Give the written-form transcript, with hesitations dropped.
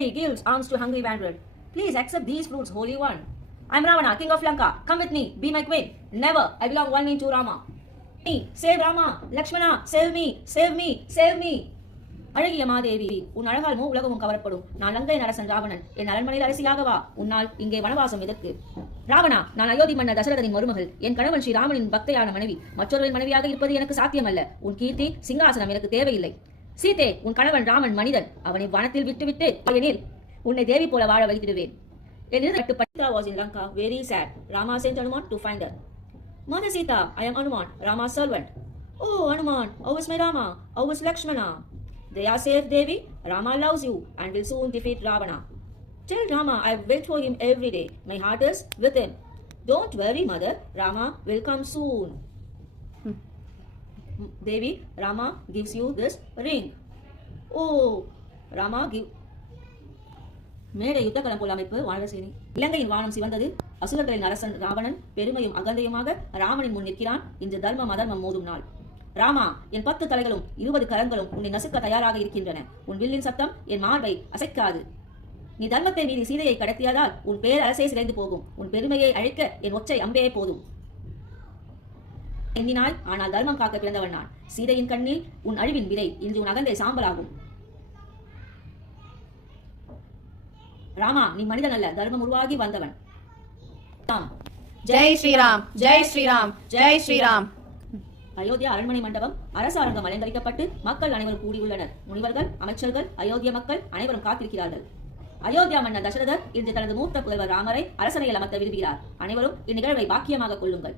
He gives alms to hungry wanderer. Please accept these fruits, Holy One. I am Ravana, King of Lanka. Come with me, be my queen. Never, I belong only to Rama. Save Rama, Lakshmana, save me, save me, save me. அழகிய மாதேவி, உன் அழகால் உலகமும் கவரப்படும். நான் லங்கை நரசன் ராவணன், என் அரண்மனையில் அரசியாகவா? உன்னால் இங்கே வனவாசம் எதற்கு? ராவணா, நான் அயோத்தி மன்னர் தசரதனின் மருமகள். என் கணவன் ஸ்ரீராமனின் பக்தையான மனைவி. மற்றொருவரின் மனைவியாக இருப்பது எனக்கு சாத்தியமல்ல. உன் கீர்த்தி சிங்காசனம் எனக்கு தேவையில்லை. சீதே, உன் கணவன் ராமன் மனிதன். அவனை வனத்தில் விட்டுவிட்டு பயனில் உன்னை தேவி போல வாழ வைத்திடுவேன். Patra was in Lanka very sad. Rama sent Hanuman to find her. Mother Sita, I am Hanuman, Rama's servant. Oh Hanuman, how is my Rama? How is Lakshmana? They are safe, Devi. Rama loves you and will soon defeat Ravana. Tell Rama I wait for him every day. My heart is with him. Don't worry, mother. Rama will come soon. Devi, Rama gives you this ring. Oh, Rama give. மேடை யுத்தகலம் போல் அமைப்பு வானரசேனி. இலங்கையின் வானம் சிவந்தது. அசுரர்களின் அரசன் ராவணன் பெருமையும் அகந்தையுமாக ராமனின் முன் நிற்கிறான். இன்று தர்மம் அதர்மம் மோதும் நாள். ராமா, என் 10 தலைகளும் 20 கரங்களும் உன்னை நசுக்க தயாராக இருக்கின்றன. உன் வில்லின் சத்தம் என் மார்பை அசைக்காது. நீ தர்மத்தை மீறி சீதையை கடத்தியதால் உன் பேரரசே சிதைந்து போகும். உன் பெருமையை அழிக்க என் ஒற்றை அம்பே போதும். எண்ணினாய், ஆனால் தர்மம் காக்க பிறந்தவன் நான். சீதையின் கண்ணில் உன் அழிவின் விதை இன்று உன் அகந்தை சாம்பலாகும். ராமா, நீ மனிதன் அல்ல, தர்மம் உருவாகி வந்தவன். ஜெய் ஸ்ரீராம், ஜெய் ஸ்ரீராம், ஜெய் ஸ்ரீராம். அயோத்தியா அரண்மனை மண்டபம் அரச அரங்கம் அலங்கரிக்கப்பட்டு மக்கள் அனைவரும் கூடியுள்ளனர். முனிவர்கள், அமைச்சர்கள், அயோத்திய மக்கள் அனைவரும் காத்திருக்கிறார்கள். அயோத்தியா மன்னர் தசரதர் இன்று தனது மூத்த புதல்வர் ராமரை அரசனையில் அமர்த்த விரும்புகிறார். அனைவரும் இந்நிகழ்வை பாக்கியமாக கொள்ளுங்கள்.